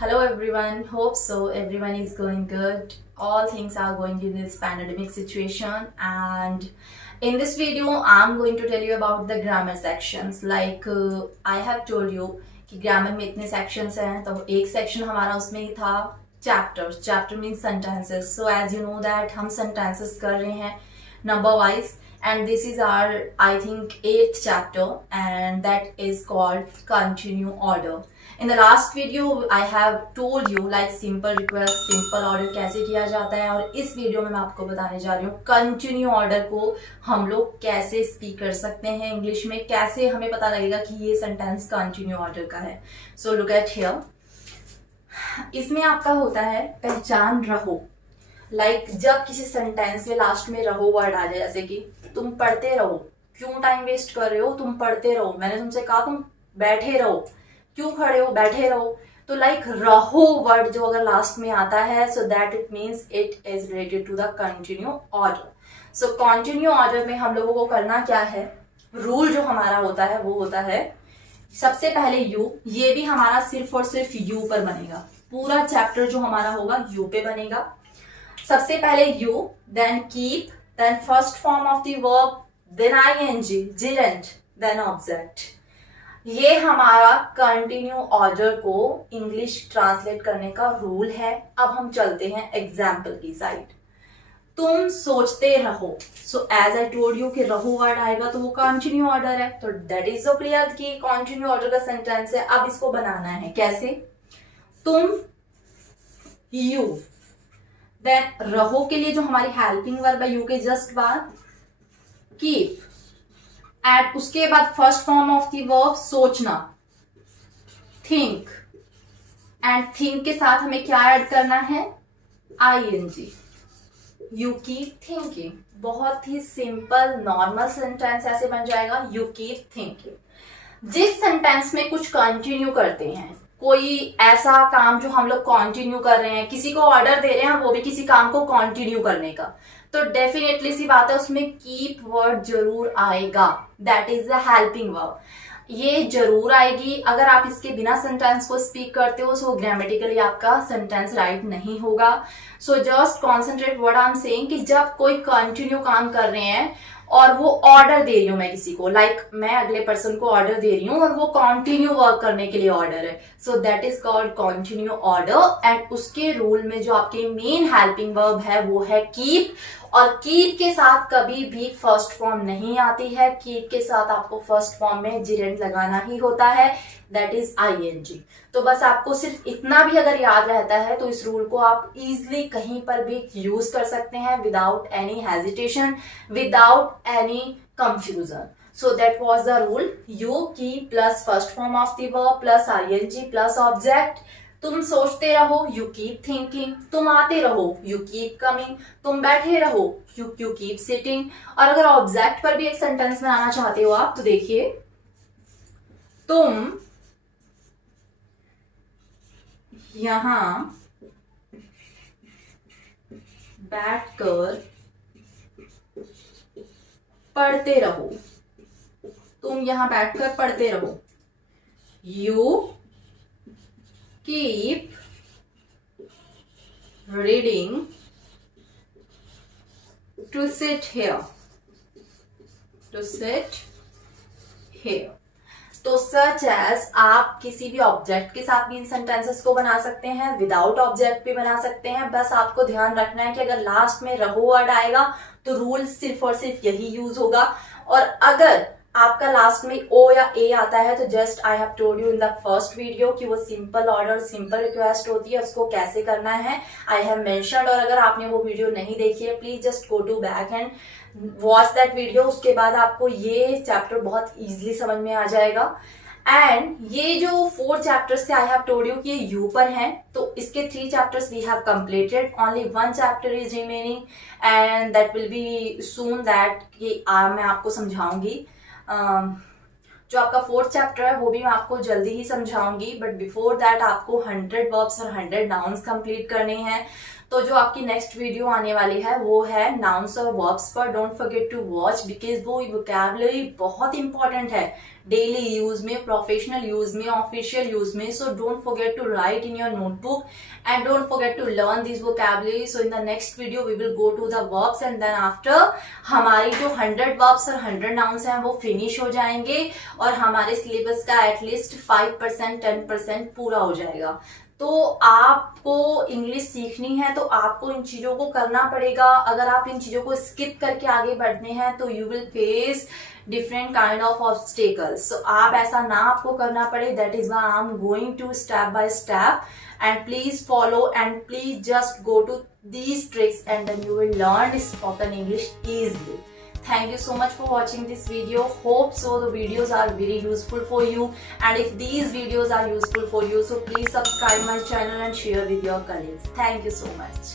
Hello everyone, hope so. Everyone is going good. All things are going good in this pandemic situation, and in this video I'm going to tell you about the grammar sections. I have told you कि grammar में इतने sections हैं, तो एक section हमारा उसमें ही था chapters. Chapter means sentences. So as you know that हम सेंटेंसेस कर रहे हैं number wise, and this is our I think 8th chapter, and that is called continue order. In the last video I have told you like simple request, simple order कैसे किया जाता है, और इस वीडियो में मैं आपको बताने जा रही हूँ continue order को हम लोग कैसे स्पीक कर सकते हैं इंग्लिश में, कैसे हमें पता लगेगा कि ये सेंटेंस continue order का है. So look at here. इसमें आपका होता है पहचान रहो. जब किसी सेंटेंस में लास्ट में रहो वर्ड आ जाए, जैसे कि तुम पढ़ते रहो, क्यों टाइम वेस्ट कर रहे हो, तुम पढ़ते रहो. मैंने तुमसे कहा तुम बैठे रहो, क्यों खड़े हो, बैठे रहो. तो रहो वर्ड जो अगर लास्ट में आता है, so that it means it is related to the continue order. So continue order में हम लोगों को करना क्या है, रूल जो हमारा होता है वो होता है सबसे पहले यू. ये भी हमारा सिर्फ और सिर्फ यू पर बनेगा. पूरा चैप्टर जो हमारा होगा यू पे बनेगा. सबसे पहले you, then keep, then first form of the verb, then ING, didn't, then object. ये हमारा कंटिन्यू ऑर्डर को इंग्लिश ट्रांसलेट करने का रूल है. अब हम चलते हैं एग्जाम्पल की साइड. तुम सोचते रहो. So as I told you कि रहो वर्ड आएगा तो वो कंटिन्यू ऑर्डर है, तो दैट इज सो क्लियर कि कंटिन्यू ऑर्डर का सेंटेंस है. अब इसको बनाना है कैसे, तुम यू, देन रहो के लिए जो हमारी हेल्पिंग वर्ब है यू के जस्ट बाद कीप, एंड उसके बाद first form of the verb सोचना, थिंक, एंड थिंक के साथ हमें क्या ऐड करना है, आईएनजी. You keep thinking. बहुत ही सिंपल नॉर्मल सेंटेंस ऐसे बन जाएगा, यू कीप थिंकिंग. जिस सेंटेंस में कुछ कंटिन्यू करते हैं, कोई ऐसा काम जो हम लोग कंटिन्यू कर रहे हैं, किसी को ऑर्डर दे रहे हैं वो भी किसी काम को कंटिन्यू करने का, तो डेफिनेटली सी बात है उसमें कीप वर्ड जरूर आएगा. That is the helping verb. ये जरूर आएगी. अगर आप इसके बिना सेंटेंस को स्पीक करते हो सो ग्रामेटिकली आपका सेंटेंस राइट नहीं होगा. So just concentrate what I am saying कि जब कोई कंटिन्यू काम कर रहे हैं और वो ऑर्डर दे रही हूं मैं किसी को, मैं अगले पर्सन को ऑर्डर दे रही हूं और वो कंटिन्यू वर्क करने के लिए ऑर्डर है, so that is called continue order. And उसके रूल में जो आपके मेन हेल्पिंग वर्ब है वो है कीप, और कीप के साथ कभी भी फर्स्ट फॉर्म नहीं आती है. कीप के साथ आपको फर्स्ट फॉर्म में जिरेंट लगाना ही होता है, दैट इज आईएनजी. तो बस आपको सिर्फ इतना भी अगर याद रहता है तो इस रूल को आप इजिली कहीं पर भी यूज कर सकते हैं without any hesitation, without any confusion. So that was the rule. You keep plus first form of the verb plus ING plus object. तुम सोचते रहो, यू कीप थिंकिंग. तुम आते रहो, यू कीप कमिंग. तुम बैठे रहो, यू कीप सिटिंग. और अगर ऑब्जेक्ट पर भी एक सेंटेंस में आना चाहते हो आप तो देखिए, तुम यहां बैठकर पढ़ते रहो. तुम यहां बैठकर पढ़ते रहो. You keep reading to sit here, to sit here. तो सच एज आप किसी भी ऑब्जेक्ट के साथ भी इन सेंटेंसेस को बना सकते हैं, विदाउट ऑब्जेक्ट भी बना सकते हैं. बस आपको ध्यान रखना है कि अगर लास्ट में रहो वर्ड आएगा तो रूल सिर्फ और सिर्फ यही यूज होगा. और अगर आपका लास्ट में ओ या ए आता है तो just I have told you in the first video कि वो सिंपल ऑर्डर, सिंपल रिक्वेस्ट होती है, उसको कैसे करना है आई हैव मेंशन्ड. और अगर आपने वो वीडियो नहीं देखी है please just go to back and watch that video. उसके बाद आपको ये चैप्टर बहुत इजीली समझ में आ जाएगा. एंड ये जो 4 चैप्टर्स थे आई हैव टोल्ड यू कि ये यू पर हैं, तो इसके 3 chapters we have completed. Only 1 chapter is remaining and that will be soon. That मैं आपको समझाऊंगी. जो आपका 4th चैप्टर है वो भी मैं आपको जल्दी ही समझाऊंगी, बट बिफोर दैट आपको 100 वर्ब्स और 100 नाउन्स कंप्लीट करने हैं. तो जो आपकी नेक्स्ट वीडियो आने वाली है वो है नाउन्स और वर्ब्स पर। Don't forget to watch because वो वोकैबुलरी बहुत इंपॉर्टेंट है डेली यूज में, प्रोफेशनल यूज में, ऑफिशियल यूज में। So don't forget to write in your notebook and don't forget to learn these vocabulary. So in the next video we will go to the verbs and then after हमारी जो 100 verbs और 100 nouns हैं वो finish हो जाएंगे और हमारे syllabus का एटलीस्ट 5% 10% पूरा हो जाएगा। तो आपको इंग्लिश सीखनी है तो आपको इन चीजों को करना पड़ेगा। अगर आप इन चीजों को स्किप करके आगे बढ़ने हैं तो you will face different kind of obstacles. So आप ऐसा ना आपको करना पड़े, that is why I am going to step by step and please follow and please just go to these tricks and then you will learn spoken English easily. Thank you so much for watching this video. Hope so the videos are very useful for you, and if these videos are useful for you so please subscribe my channel and share with your colleagues. Thank you so much.